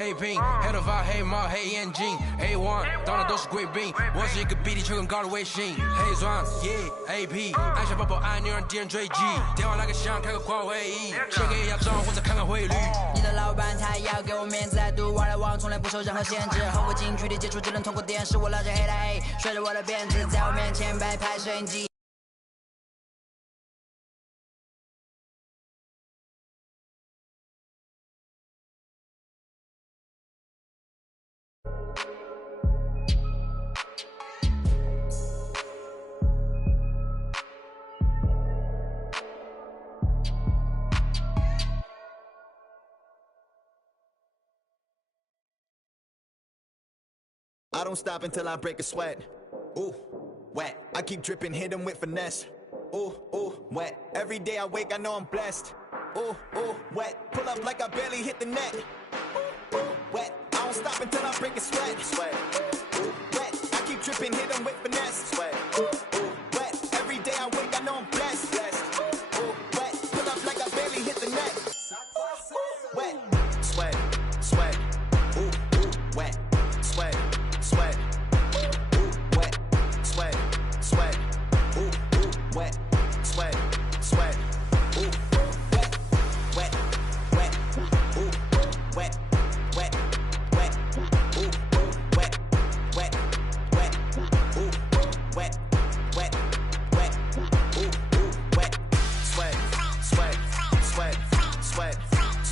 黑屏，黑头发，黑毛，黑眼睛，黑王，当然都是贵宾。我是一个比地球更高的卫星，黑钻，AP，按下抱抱按钮让敌人追击。电话来个响，开个跨会议，先给压账或者看看汇率。你的老板他要给我面子，爱赌玩来网，从来不受任何限制。和我近距离接触，只能通过电视。我拉着黑的黑，甩着我的辫子，在我面前摆拍摄影机。I don't stop until I break a sweat. Ooh, wet. I keep dripping, hit him with finesse. Ooh, wet. Every day I wake, I know I'm blessed. Ooh, wet. Pull up like I barely hit the net. Ooh, wet. I don't stop until I break a sweat. Sweat. Ooh, wet. I keep dripping, hit him with finesse. Sweat. Ooh, wet. Every day I wake, I know I'm blessed. Ooh, wet. Pull up like I barely hit the net. Wet. Sweat. Sweat. Ooh, wet. Sweat. Sweat, ooh, wet, sweat, sweat, ooh, wet, sweat, sweat, ooh, wet, wet, wet, ooh, wet, wet, wet, ooh, wet, wet, wet, ooh, wet, wet, wet, ooh, wet, sweat, sweat, sweat, sweat,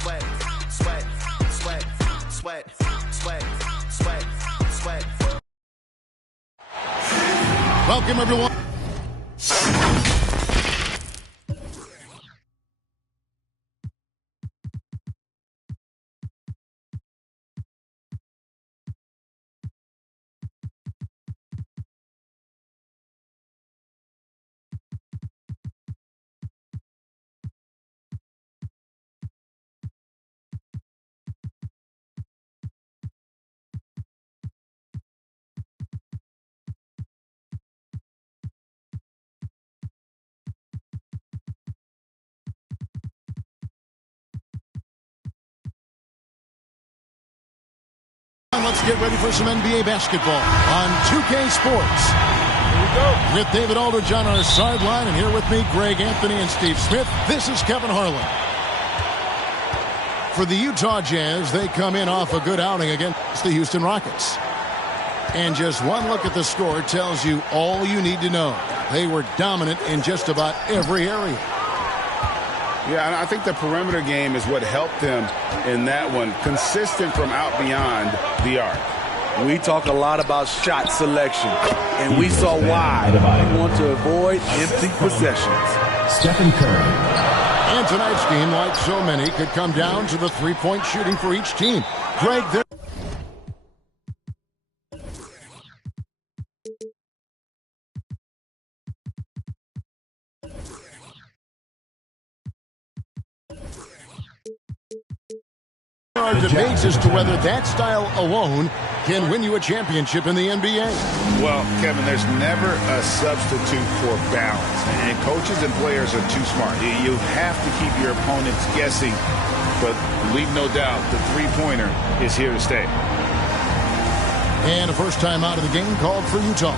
sweat, sweat, sweat, sweat, sweat, sweat. Welcome, everyone. Let's get ready for some NBA basketball on 2K Sports. Here we go. With David Aldridge on our sideline, and here with me, Greg Anthony and Steve Smith. This is Kevin Harlan. For the Utah Jazz, they come in off a good outing against the Houston Rockets. And just one look at the score tells you all you need to know. They were dominant in just about every area. Yeah, and I think the perimeter game is what helped them in that one. Consistent from out beyond the arc. We talk a lot about shot selection, and we saw why. We want to avoid empty possessions. Stephen Curry. And tonight's game, like so many, could come down to the three-point shooting for each team. Greg, there are debates as to whether that style alone can win you a championship in the NBA. Well, Kevin, there's never a substitute for balance. And coaches and players are too smart. You have to keep your opponents guessing. But leave no doubt, the three-pointer is here to stay. And a first time out of the game called for Utah.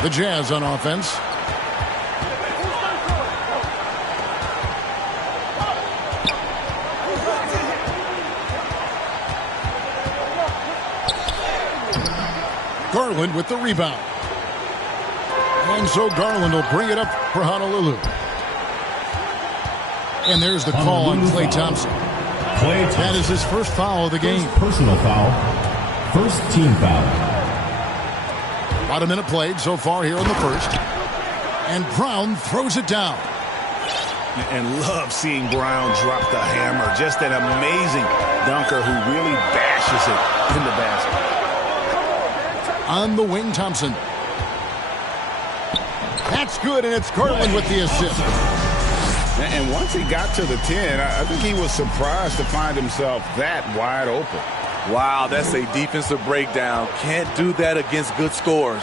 The Jazz on offense. Garland with the rebound. And so Garland will bring it up for Honolulu. And there's the call on Klay Thompson. That is his first foul of the game. Personal foul. First team foul. About a minute played so far here in the first. And Brown throws it down. And love seeing Brown drop the hammer. Just an amazing dunker who really bashes it in the basket. On the wing, Thompson. That's good, and it's Garland with the assist. And once he got to the 10, I think he was surprised to find himself that wide open. Wow, that's a defensive breakdown. Can't do that against good scores.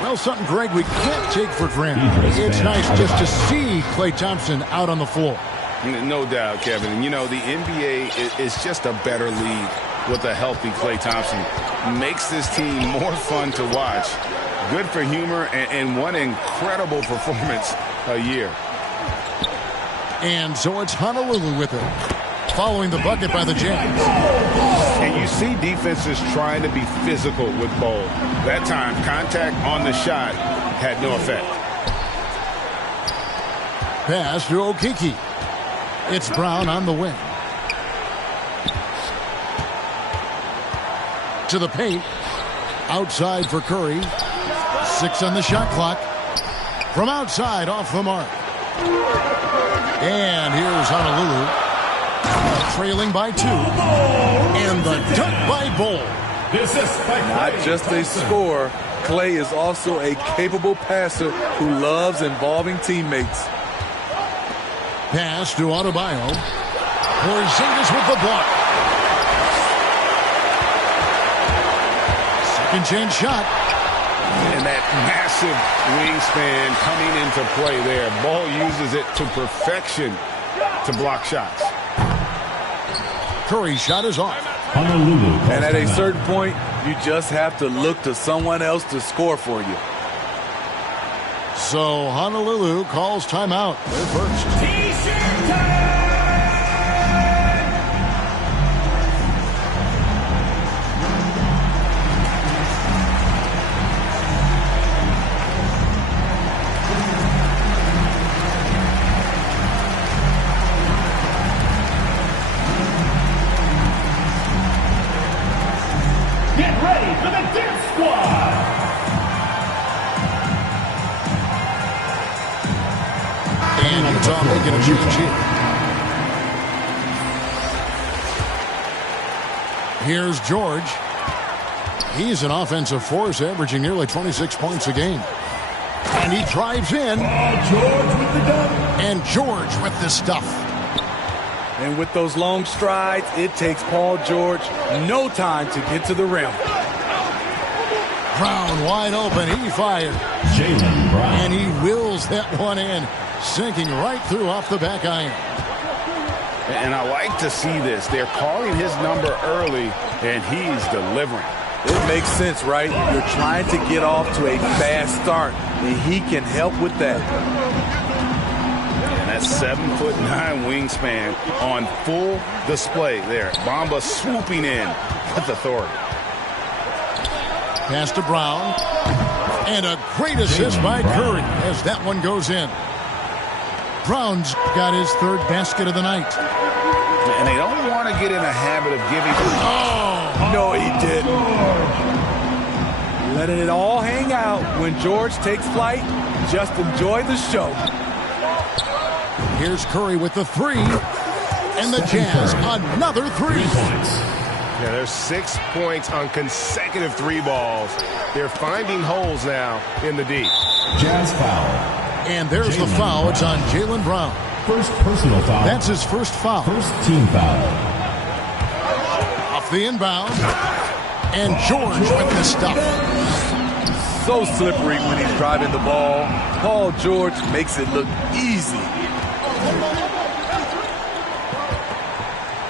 Well, something, Greg, we can't take for granted. It's nice just to see Klay Thompson out on the floor. No doubt, Kevin. And, you know, the NBA is just a better league with a healthy Klay Thompson. Makes this team more fun to watch. Good for humor and one incredible performance a year. And so it's Honolulu with it, following the bucket by the Jazz. And you see defenses trying to be physical with Bol. That time, contact on the shot had no effect. Pass to Okeke. It's Brown on the wing. To the paint. Outside for Curry. 6 on the shot clock. From outside, off the mark. And here's Honolulu. Trailing by 2. And the dunk by Bol. Not just a scorer, Klay is also a capable passer who loves involving teammates. Pass to Adebayo. Porzingis with the block. Second chance shot. And that massive wingspan coming into play there. Ball uses it to perfection to block shots. Curry's shot is off. And at a certain point, you just have to look to someone else to score for you. So Honolulu calls timeout. Their first. T-shirt time! Get ready for the Dance Squad! And Utah making a change here. Here's George. He's an offensive force, averaging nearly 26 points a game. And he drives in. George with the dunk. And George with the stuff. And with those long strides, it takes Paul George no time to get to the rim. Brown wide open. He fired. Jaylen Brown. And he wills that one in, sinking right through off the back iron. And I like to see this. They're calling his number early, and he's delivering. It makes sense, right? You're trying to get off to a fast start, and he can help with that. And that 7'9" wingspan on full display there. Bamba swooping in with authority. Pass to Brown. And a great assist by Curry as that one goes in. Brown's got his third basket of the night. And they don't want to get in a habit of giving. Oh, no, he didn't. Letting it all hang out. When George takes flight, just enjoy the show. Here's Curry with the 3. And the Jazz, another 3. Yeah, there's 6 points on consecutive 3 balls. They're finding holes now in the D. Jazz foul. And there's the foul. It's on Jaylen Brown. First personal foul. That's his first foul. First team foul. Off the inbound. And George with the stuff. So slippery when he's driving the ball. Paul George makes it look easy.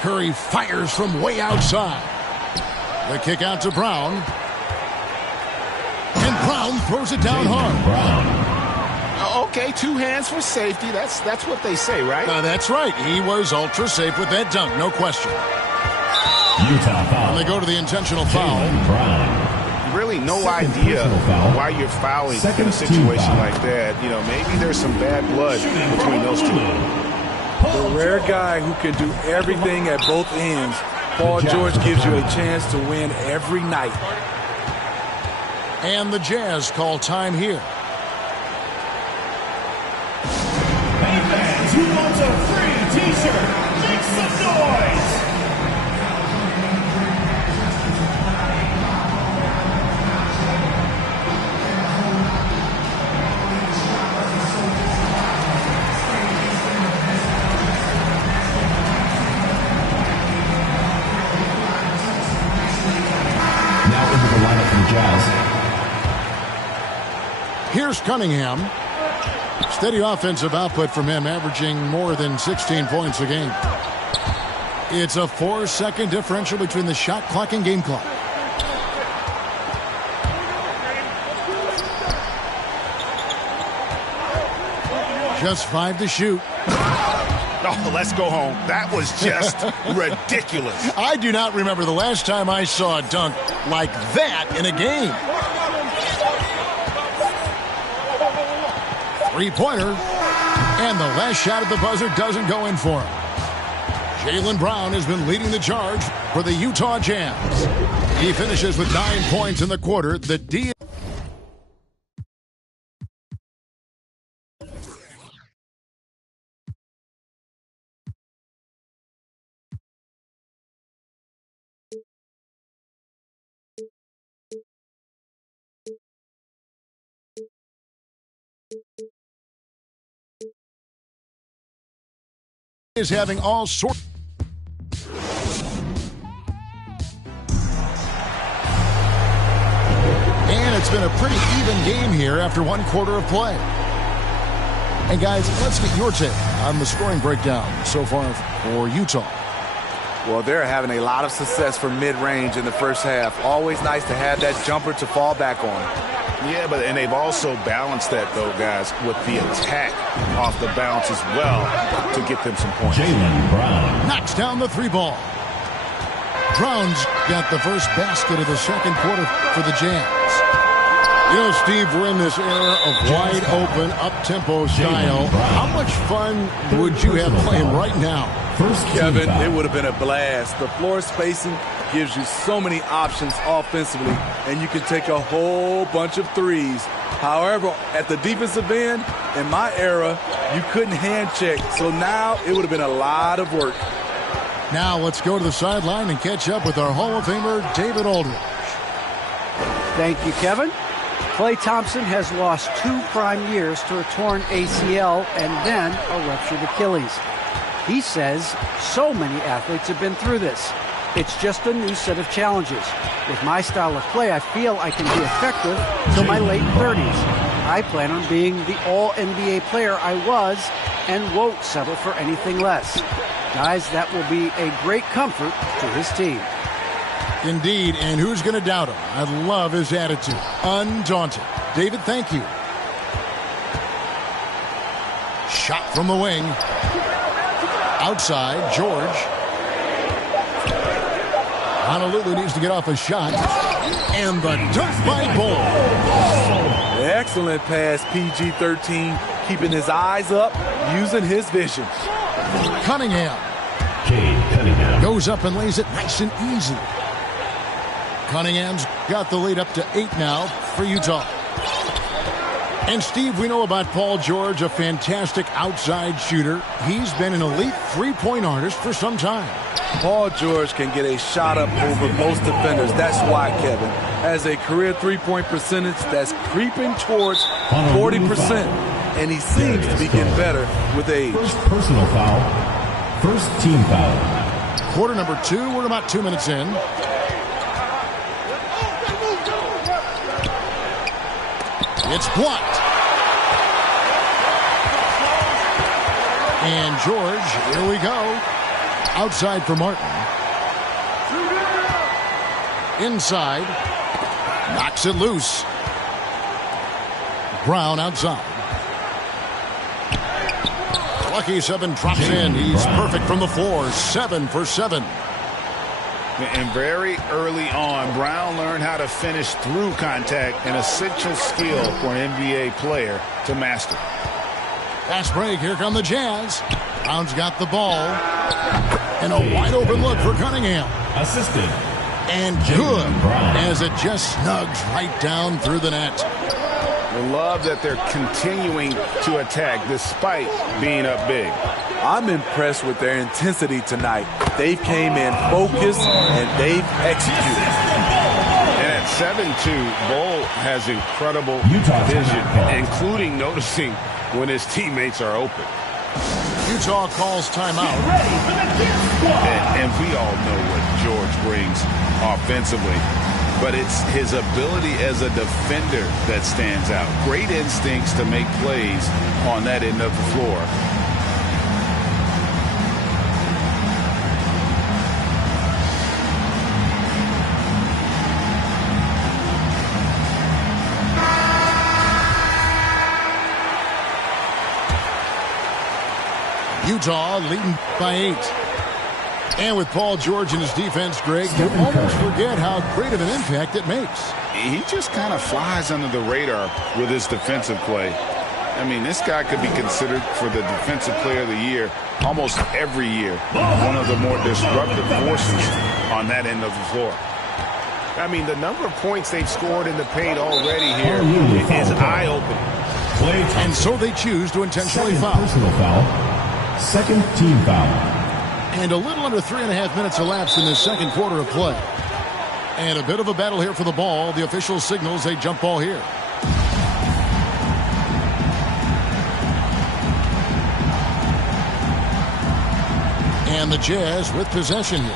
Curry fires from way outside. The kick out to Brown. And Brown throws it down hard. Brown. Okay, 2 hands for safety. That's what they say, right? That's right. He was ultra safe with that dunk, no question. Utah foul. And they go to the intentional foul. Brown. really no idea why you're fouling in a situation like that. You know, maybe there's some bad blood between those two. The rare guy who can do everything at both ends. Paul George gives you a chance to win every night. And the Jazz call time here. Hey fans, who wants a free t-shirt? Make some noise! Now into the lineup for the Jazz. Here's Cunningham. Steady offensive output from him, averaging more than 16 points a game. It's a 4-second differential between the shot clock and game clock. Just 5 to shoot. Oh, let's go home. That was just ridiculous. I do not remember the last time I saw a dunk like that in a game. Three-pointer. And the last shot at the buzzer doesn't go in for him. Jaylen Brown has been leading the charge for the Utah Jazz. He finishes with 9 points in the quarter. The D is having all sorts. And it's been a pretty even game here after 1 quarter of play. And guys, let's get your take on the scoring breakdown so far for Utah. Well, they're having a lot of success from mid-range in the first half. Always nice to have that jumper to fall back on. Yeah, and they've also balanced that, though, guys, with the attack off the bounce as well to get them some points. Jaylen Brown knocks down the 3-ball. Brown's got the first basket of the second quarter for the Jazz. You know, Steve, we're in this era of wide open, up-tempo style. How much fun would you have playing right now? Kevin, it would have been a blast. The floor spacing gives you so many options offensively, and you can take a whole bunch of threes. However, at the defensive end, in my era, you couldn't hand check. So now it would have been a lot of work. Now let's go to the sideline and catch up with our Hall of Famer, David Aldridge. Thank you, Kevin. Klay Thompson has lost 2 prime years to a torn ACL and then a ruptured Achilles. He says so many athletes have been through this. It's just a new set of challenges. With my style of play, I feel I can be effective till my late 30s. I plan on being the all-NBA player I was and won't settle for anything less. Guys, that will be a great comfort to his team. Indeed, and who's going to doubt him? I love his attitude. Undaunted. David, thank you. Shot from the wing. Outside, George. Honolulu needs to get off a shot. And the dunk by Bull. Excellent pass, PG-13, keeping his eyes up, using his vision. Cunningham goes up and lays it nice and easy. Cunningham's got the lead up to 8 now for Utah. And Steve, we know about Paul George, a fantastic outside shooter. He's been an elite three-point artist for some time. Paul George can get a shot up over most defenders. That's why, Kevin, has a career three-point percentage that's creeping towards 40%. And he seems to be getting better with age. First personal foul. First team foul. Quarter number 2. We're about 2 minutes in. It's blocked. And George, here we go. Outside for Martin. Inside. Knocks it loose. Brown outside. Lucky 7 drops in. He's perfect from the floor. 7 for 7. And very early on, Brown learned how to finish through contact, an essential skill for an NBA player to master. Fast break. Here come the Jazz. Brown's got the ball. And a wide open look for Cunningham. Assistant. And good as it just snugs right down through the net. I love that they're continuing to attack despite being up big. I'm impressed with their intensity tonight. They came in focused and they've executed. And at 7-2, Bull has incredible vision, including noticing when his teammates are open. Utah calls timeout. And we all know what George brings offensively, but it's his ability as a defender that stands out. Great instincts to make plays on that end of the floor. Utah leading by 8. And with Paul George in his defense, Greg, you almost forget how great of an impact it makes. He just kind of flies under the radar with his defensive play. I mean, this guy could be considered for the Defensive Player of the Year almost every year. One of the more disruptive forces on that end of the floor. I mean, the number of points they've scored in the paint already here is eye-opening. And so they choose to intentionally foul. Personal foul. Second team foul. And a little under 3.5 minutes elapsed in the second quarter of play. And a bit of a battle here for the ball. The official signals a jump ball here. And the Jazz with possession here.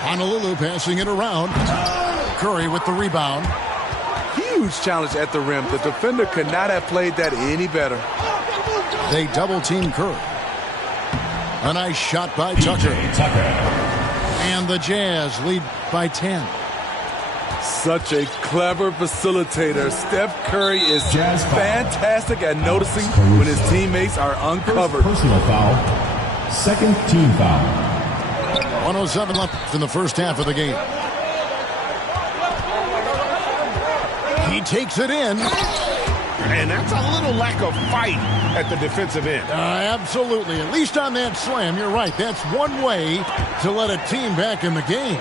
Honolulu passing it around. Curry with the rebound. Huge challenge at the rim. The defender could not have played that any better. They double-team Curry. A nice shot by Tucker. And the Jazz lead by 10. Such a clever facilitator. Steph Curry is fantastic at noticing when his teammates are uncovered. Personal foul. Second team foul. 107 left in the first half of the game. He takes it in. And that's a little lack of fight at the defensive end. Absolutely. At least on that slam, you're right. That's one way to let a team back in the game.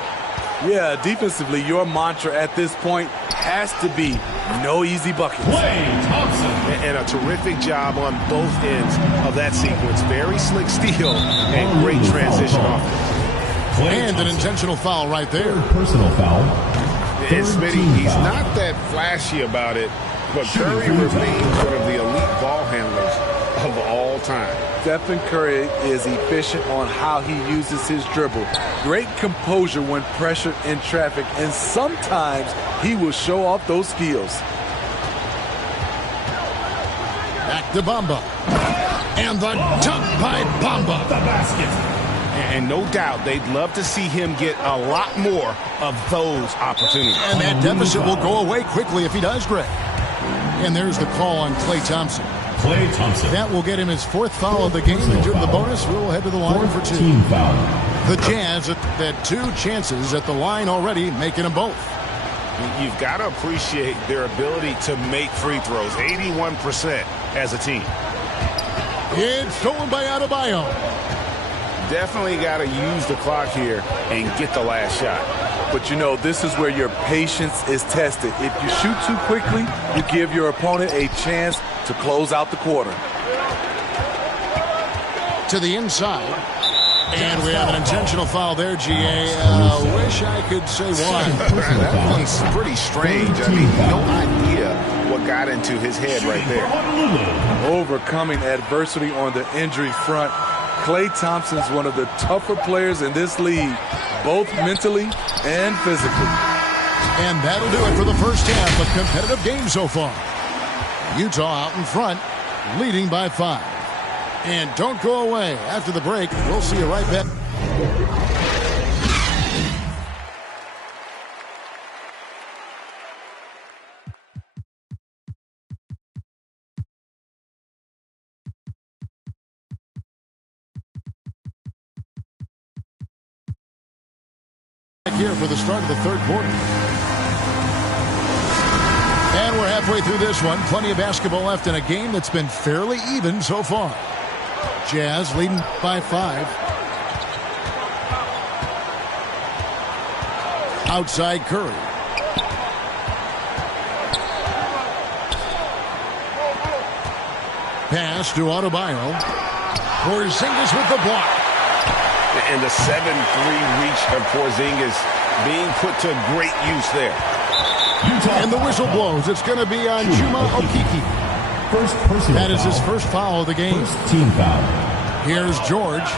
Yeah, defensively, your mantra at this point has to be no easy buckets. And a terrific job on both ends of that sequence. Very slick steal and great transition offense. And an intentional foul right there. Personal foul. And Smitty, he's not that flashy about it, but Curry remains one of the elite ball handlers of all time. Stephen Curry is efficient on how he uses his dribble. Great composure when pressured in traffic, and sometimes he will show off those skills. Back to Bamba. And the dunk by Bamba. The basket. And no doubt they'd love to see him get a lot more of those opportunities. And that deficit will go away quickly if he does, Greg. And there's the call on Klay Thompson. Klay Thompson. That will get him his 4th foul of the game. And due to the bonus, we'll head to the line for 2. Team foul. The Jazz had 2 chances at the line already, making them both. You've got to appreciate their ability to make free throws. 81% as a team. It's stolen by Adebayo. Definitely got to use the clock here and get the last shot. But you know, this is where your patience is tested. If you shoot too quickly, you give your opponent a chance to close out the quarter. To the inside. And we have an intentional foul there, GA. Wish I could say why. That one's pretty strange. I mean, no idea what got into his head right there. Overcoming adversity on the injury front. Klay Thompson's one of the tougher players in this league, both mentally and physically. And that'll do it for the first half of competitive game so far. Utah out in front, leading by 5. And don't go away. After the break, we'll see you right back. here for the start of the third quarter. And we're halfway through this one. Plenty of basketball left in a game that's been fairly even so far. Jazz leading by 5. Outside Curry. Pass to Adebayo. Porzingis with the block. And the 7-3 reach of Porzingis being put to great use there. And the whistle blows. It's going to be on Chuma Okeke. First personal That is foul. his first foul of the game. First team foul. Here's George.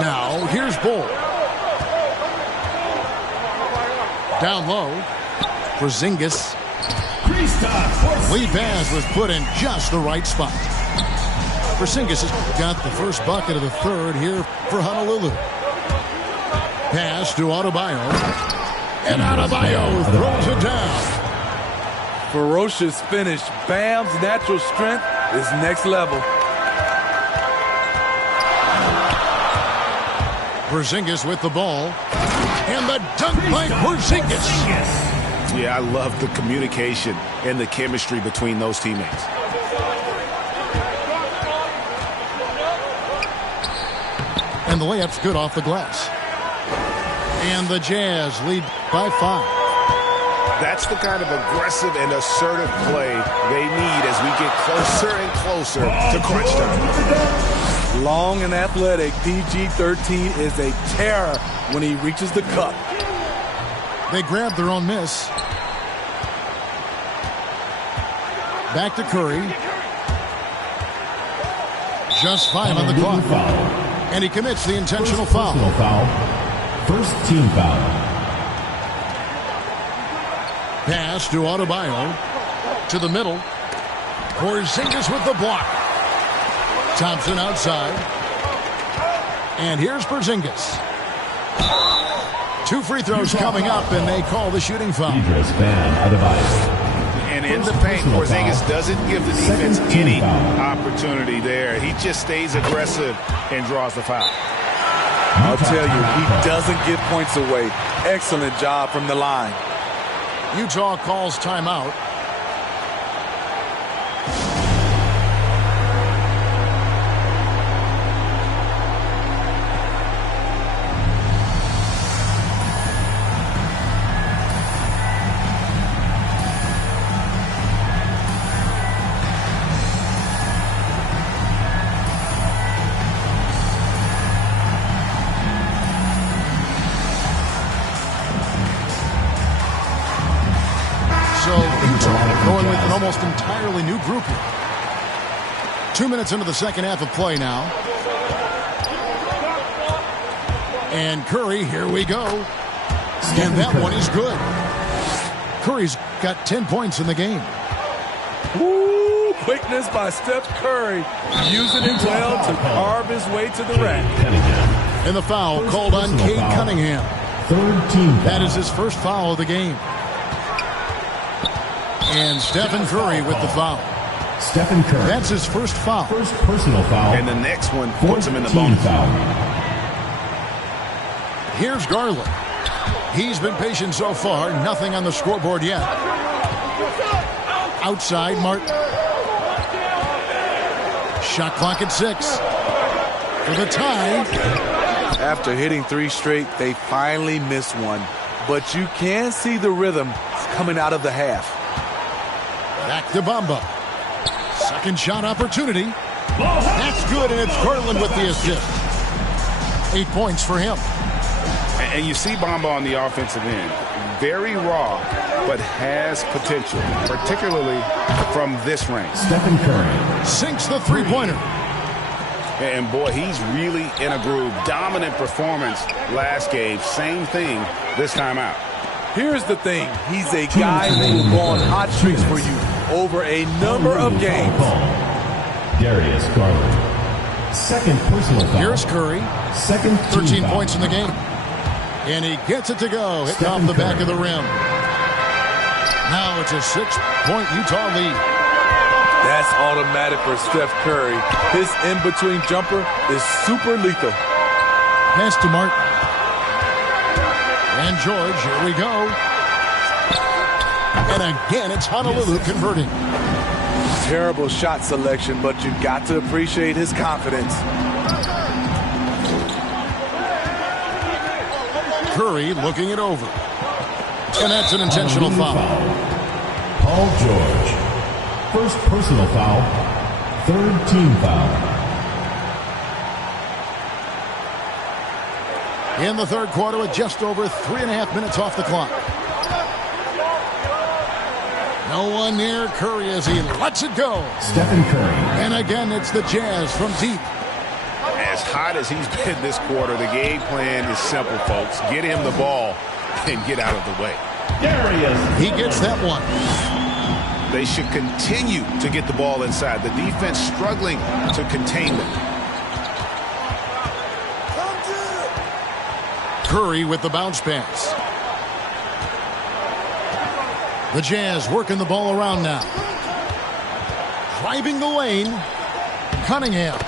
Now, here's Bull. Down low. Porzingis. Lead pass was put in just the right spot. Porzingis has got the first bucket of the third here for Honolulu. Pass to Adebayo. And Adebayo throws it down. Ferocious finish. Bam's natural strength is next level. Porzingis with the ball. And the dunk by Porzingis. Yeah, I love the communication and the chemistry between those teammates. And the layup's good off the glass. And the Jazz lead by 5. That's the kind of aggressive and assertive play they need as we get closer and closer to crunch time. Long and athletic, PG-13 is a terror when he reaches the cup. They grab their own miss. Back to Curry. Just 5 on the clock. And he commits the intentional foul. First team foul. Pass to Adebayo. To the middle. Porzingis with the block. Thompson outside. And here's Porzingis. 2 free throws coming up, and they call the shooting foul. And in the paint, Porzingis doesn't give the defense any opportunity there. He just stays aggressive and draws the foul. I'll tell you, he doesn't give points away. Excellent job from the line. Utah calls timeout. Going with an almost entirely new group here. 2 minutes into the second half of play now. And Curry, here we go. And that one is good. Curry's got 10 points in the game. Woo, quickness by Steph Curry. Using it well to carve his way to the rack. And the foul called on Cade Cunningham. Third team foul. That is his first foul of the game. And Stephen Curry with the foul. Stephen Curry. That's his first foul. First personal foul. And the next one puts him in the bonus. Foul. Here's Garland. He's been patient so far. Nothing on the scoreboard yet. Outside, Martin. Shot clock at 6. For the tie. After hitting 3 straight, they finally missed one. But you can see the rhythm coming out of the half. Back to Bamba. Second shot opportunity. That's good, and it's Garland with the assist. 8 points for him. And you see Bamba on the offensive end. Very raw, but has potential, particularly from this range. Stephen Curry. Sinks the three-pointer. And boy, he's really in a groove. Dominant performance last game. Same thing this time out. Here's the thing. He's a guy who will go on hot streaks for you over a number of games. Darius Garland. Second personal foul. Here's Curry. Second 13 foul. points in the game. And he gets it to go. Hitting off the back of the rim. Now it's a 6-point Utah lead. That's automatic for Steph Curry. His in-between jumper is super lethal. Pass to Martin. And George, here we go. And again, it's Honolulu converting. Terrible shot selection, but you've got to appreciate his confidence. Curry looking it over. And that's an intentional foul. Paul George. First personal foul. Third team foul. In the third quarter with just over 3.5 minutes off the clock. No one near Curry as he lets it go. Stephen Curry. And again, it's the Jazz from deep. As hot as he's been this quarter, the game plan is simple, folks. Get him the ball and get out of the way. He gets that one. They should continue to get the ball inside. The defense struggling to contain them. Curry with the bounce pass. The Jazz working the ball around now. Driving the lane. Cunningham.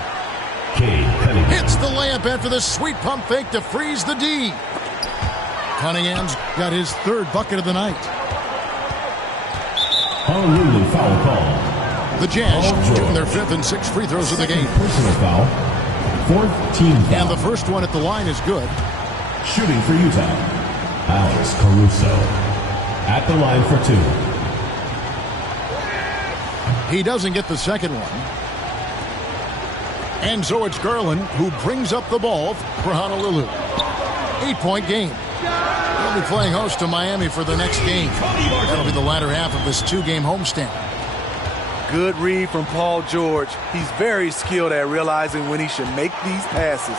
Hits the layup after the sweet pump fake to freeze the D. Cunningham's got his third bucket of the night. Honolulu foul call. The Jazz shooting their 5th and 6th free throws of the game. Personal foul. Fourth team foul. And the first one at the line is good. Shooting for Utah, Alex Caruso. At the line for 2. He doesn't get the second one. And so it's Garland who brings up the ball for Honolulu. 8-point game. They'll be playing host to Miami for the next game. That'll be the latter half of this 2-game homestand. Good read from Paul George. He's very skilled at realizing when he should make these passes.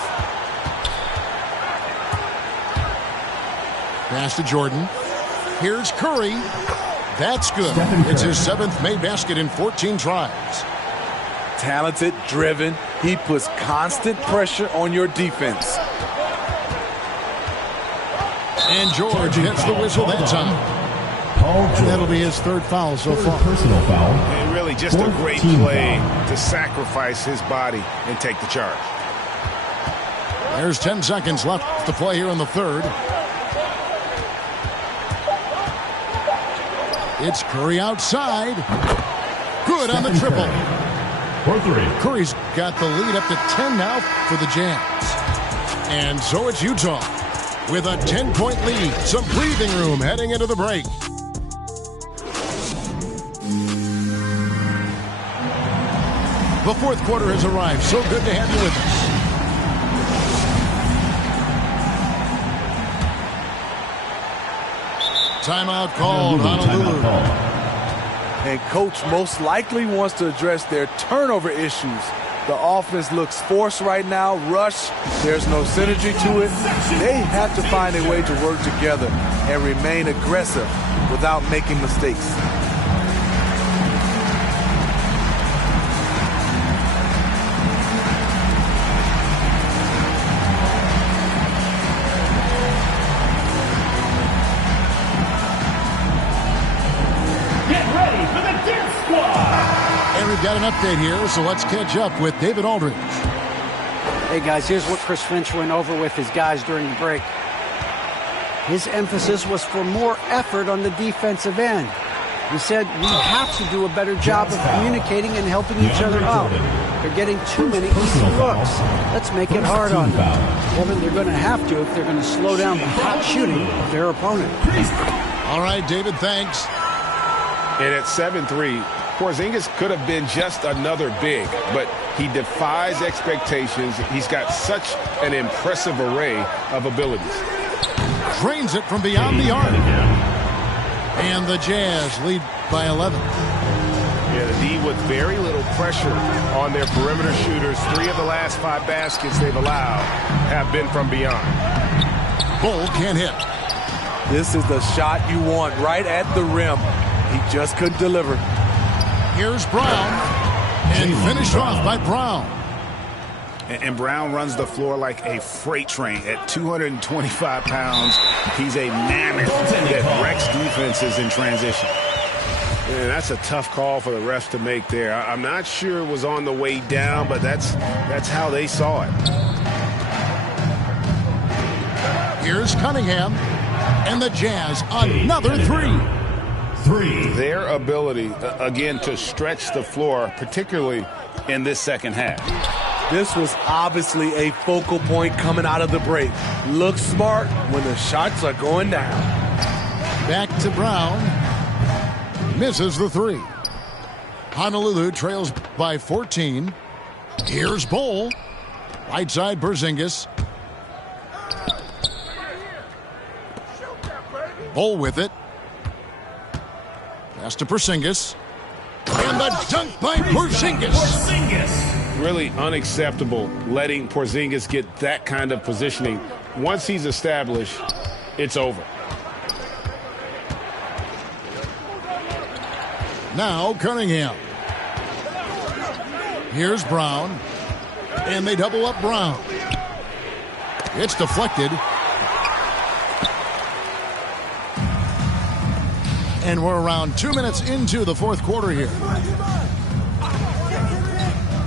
Pass to Jordan. Here's Curry. That's good. It's his 7th made basket in 14 tries. Talented, driven. He puts constant pressure on your defense. And George hits the whistle that time. And that'll be his 3rd foul so far. Personal foul. And really just a great play to sacrifice his body and take the charge. There's 10 seconds left to play here in the 3rd. It's Curry outside. Good on the triple. For 3. Curry's got the lead up to 10 now for the Jazz. And so it's Utah with a 10-point lead. Some breathing room heading into the break. The 4th quarter has arrived. So good to have you with us. Timeout called, Honolulu. And coach most likely wants to address their turnover issues. The offense looks forced right now, rush. There's no synergy to it. They have to find a way to work together and remain aggressive without making mistakes. We've got an update here, so let's catch up with David Aldridge. Hey, guys, here's what Chris Finch went over with his guys during the break. His emphasis was for more effort on the defensive end. He said, we have to do a better job of communicating and helping each other out. They're getting too many easy looks. Let's make it hard on them. Kevin, they're going to have to if they're going to slow down the hot shooting of their opponent. All right, David, thanks. And at 7-3, Porzingis could have been just another big, but he defies expectations. He's got such an impressive array of abilities. Drains it from beyond the arc. And the Jazz lead by 11. Yeah, the D with very little pressure on their perimeter shooters. 3 of the last 5 baskets they've allowed have been from beyond. Bull can't hit. This is the shot you want right at the rim. He just couldn't deliver. Here's Brown, and finished off by Brown. And Brown runs the floor like a freight train. At 225 pounds, he's a mammoth that wrecks defenses in transition. Man, that's a tough call for the refs to make there. I'm not sure it was on the way down, but that's how they saw it. Here's Cunningham. And the Jazz, another three. Their ability, again, to stretch the floor, particularly in this second half. This was obviously a focal point coming out of the break. Look smart when the shots are going down. Back to Brown. Misses the three. Honolulu trails by 14. Here's Bowl. Right side Porzingis. Bowl with it. Pass to Porzingis. And the dunk by Porzingis. Really unacceptable letting Porzingis get that kind of positioning. Once he's established, it's over. Now Cunningham. Here's Brown. And they double up Brown. It's deflected. And we're around 2 minutes into the fourth quarter here.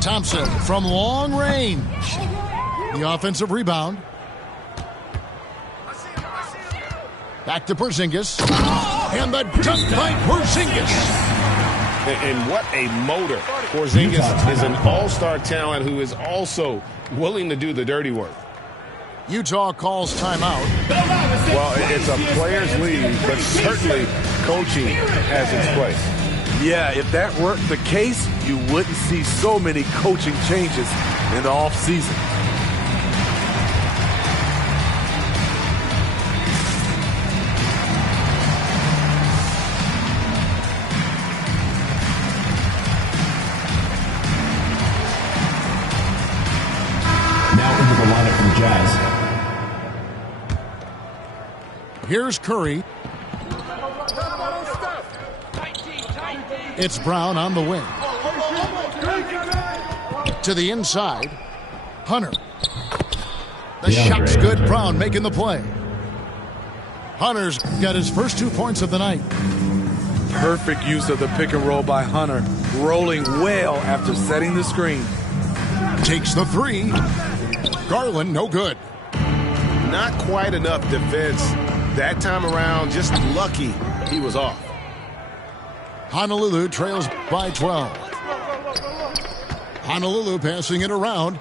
Thompson from long range. The offensive rebound. Back to Porzingis. And the dunk by Porzingis. And what a motor. Porzingis is an all-star talent who is also willing to do the dirty work. Utah calls timeout. Well, it's a player's league, but certainly coaching has its place. Yeah, if that weren't the case, you wouldn't see so many coaching changes in the offseason. Now into the lineup from Jazz. Here's Curry. It's Brown on the wing. To the inside. Hunter. The shot's good. Brown making the play. Hunter's got his first 2 points of the night. Perfect use of the pick and roll by Hunter. Rolling well after setting the screen. Takes the three. Garland, no good. Not quite enough defense. That time around, just lucky he was off. Honolulu trails by 12. Honolulu passing it around.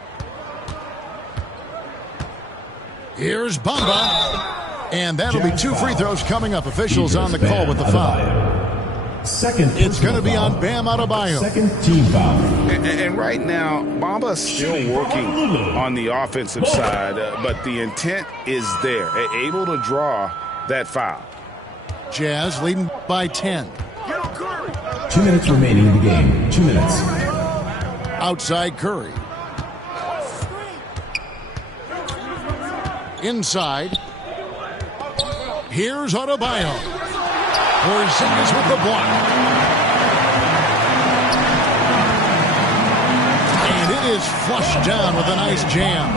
Here's Bamba. And that'll be 2 free throws coming up. Officials on the call with the foul. It's going to be on Bam Adebayo. Second team foul. And right now, Bamba's still working on the offensive side, but the intent is there. Able to draw that foul. Jazz leading by 10. 2 minutes remaining in the game. 2 minutes. Outside Curry. Inside. Here's Adebayo. Porzingis with the block. And it is flushed down with a nice jam.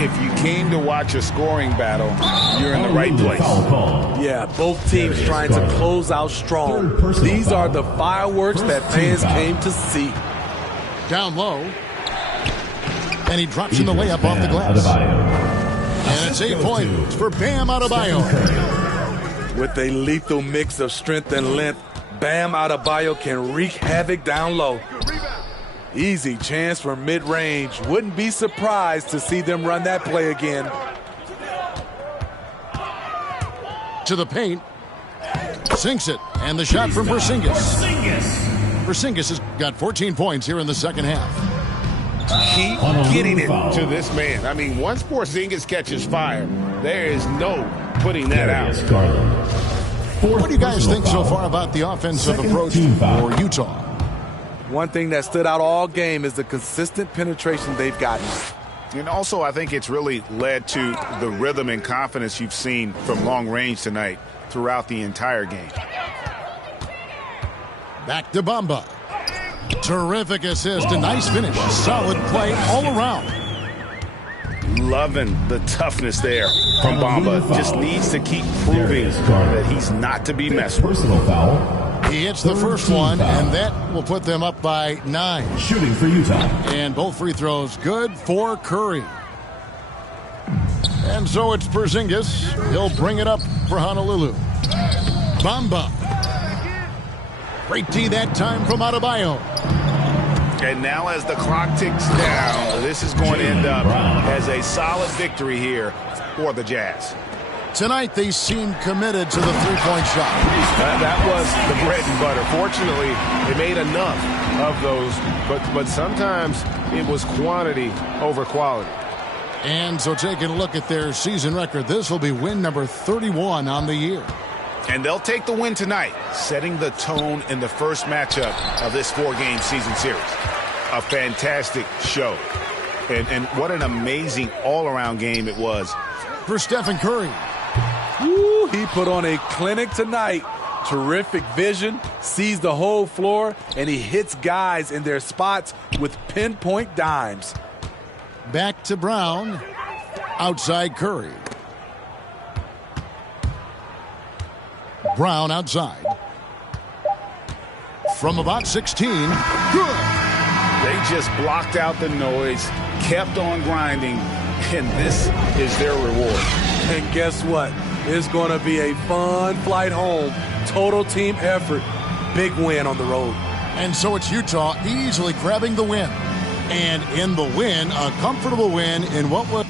If you came to watch a scoring battle, you're in the right place. Yeah, both teams trying to close out strong. These are the fireworks that fans came to see. Down low. And he drops in the layup off the glass. And it's 8 points for Bam Adebayo. With a lethal mix of strength and length, Bam Adebayo can wreak havoc down low. Easy chance for mid-range. Wouldn't be surprised to see them run that play again. To the paint. Sinks it. And the shot from Porzingis. Porzingis has got 14 points here in the second half. Keep getting it to this man. I mean, once Porzingis catches fire, there is no putting that out. What do you guys think so far about the offensive approach for Utah? One thing that stood out all game is the consistent penetration they've gotten. And also, I think it's really led to the rhythm and confidence you've seen from long range tonight throughout the entire game. Back to Bamba. Terrific assist, a nice finish. Solid play all around. Loving the toughness there from Bamba. Just needs to keep proving that he's not to be messed with. Personal foul. He hits the first one, and that will put them up by 9. Shooting for Utah. And both free throws good for Curry. And so it's Porzingis. He'll bring it up for Honolulu. Bamba. Great D that time from Adebayo. And now as the clock ticks down, this is going to end up as a solid victory here for the Jazz. Tonight they seem committed to the three-point shot. That was the bread and butter. Fortunately, they made enough of those, but sometimes it was quantity over quality. And so taking a look at their season record, this will be win number 31 on the year. And they'll take the win tonight, setting the tone in the first matchup of this 4-game season series. A fantastic show. And what an amazing all-around game it was. For Stephen Curry. Woo, he put on a clinic tonight. Terrific vision, sees the whole floor, and he hits guys in their spots with pinpoint dimes. Back to Brown. Outside Curry. Brown outside. From about 16. Good. They just blocked out the noise, kept on grinding, and this is their reward. And guess what? It's going to be a fun flight home. Total team effort. Big win on the road. And so it's Utah easily grabbing the win. And in the win, a comfortable win in what was...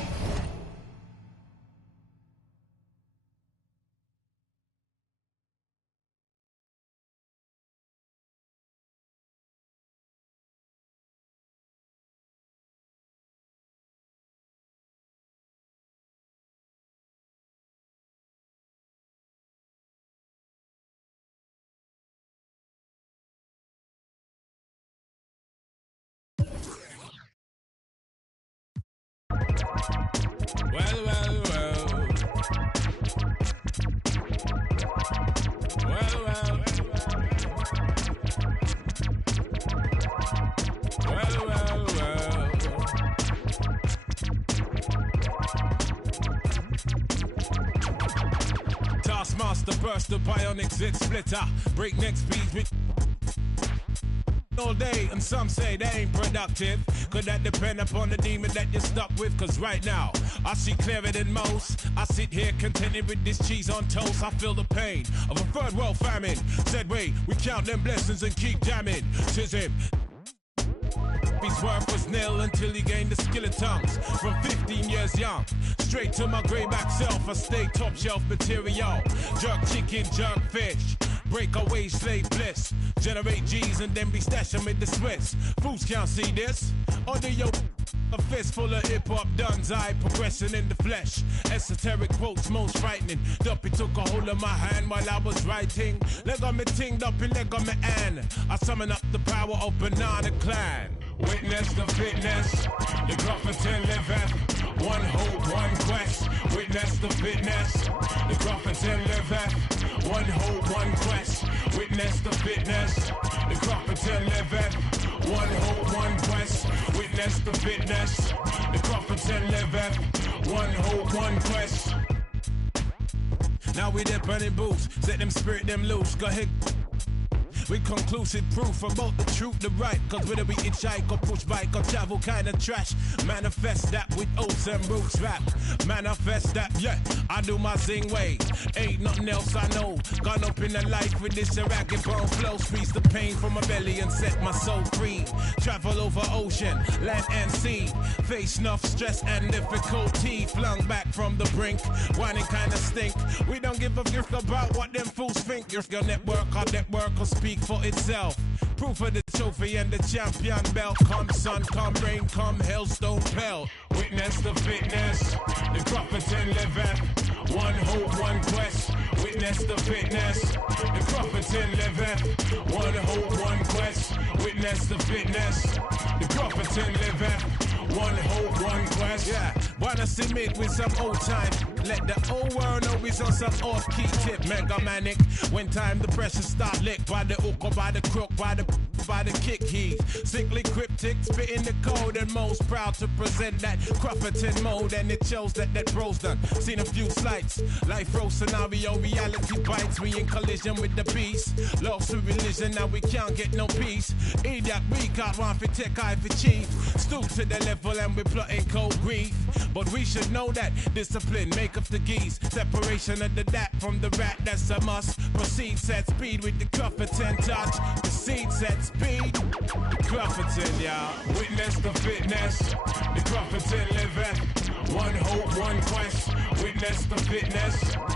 Taskmaster burst the bionic zit splitter. Breakneck speeds with all day, and some say they ain't productive. Could that depend upon the demon that you're stuck with? Cause right now, I see clearer than most. I sit here contented with this cheese on toast. I feel the pain of a third world famine. Said wait, we count them blessings and keep jamming. Says him. His worth was nil until he gained the skill of tongues. From 15 years young, straight to my greyback self, I stay top shelf material. Jerk chicken, jerk fish. Breakaway slave bliss. Generate G's and then be stashing with the Swiss. Fools can't see this. Under your a fistful of hip-hop duns, I progression in the flesh. Esoteric quotes most frightening. Duppy took a hold of my hand while I was writing. Leg on me ting, Duppy leg on me and I summon up the power of Banana Clan. Witness the fitness, the Grufferton liveth. One hope, one quest. Witness the fitness, the Grufferton liveth. One hope, one quest. Witness the fitness, the Grufferton liveth. One hope, one quest. Witness the fitness, the Grufferton liveth. One hope, one quest. Now we there burning boots, set them spirit them loose. Go ahead. With conclusive proof about the truth, the right. Cause whether we hitchhike or push bike or travel kind of trash, manifest that with oaths and roots rap. Manifest that, yeah, I do my zing way. Ain't nothing else I know. Gone up in the life with this ragged bone flow. Squeeze the pain from my belly and set my soul free. Travel over ocean, land and sea. Face enough stress and difficulty. Flung back from the brink, whining kinda stink. We don't give a gift about what them fools think. If your network will speak for itself. Proof of the trophy and the champion belt. Come sun, come rain, come hailstone pelt. Witness the fitness, the Grufferton liveth. One hope, one quest. Witness the fitness, the Grufferton liveth. One hope, one quest. Witness the fitness, the Grufferton liveth. One hope, one quest. Yeah, wanna submit with some old time. Let the old world know we's on some off-key tip. Mega manic. When time the pressure start lick by the hook or by the crook, by the by the kick heave. Sickly cryptic, spitting the code, and most proud to present that Crufferton mode. And it shows that bro's done. Seen a few slights, life row scenario, reality bites. We in collision with the beast. Lost to religion, now we can't get no peace. Idiot, we got one for tech, eye for chief. Stoop to the level and we plotting cold grief. But we should know that discipline make up the geese. Separation of the dat from the rat, that's a must. Proceed, set speed with the Crufferton touch. The seed set speed. The Crufferton, y'all. Witness the fitness. The Crufferton liveth. One hope, one quest. Witness the fitness.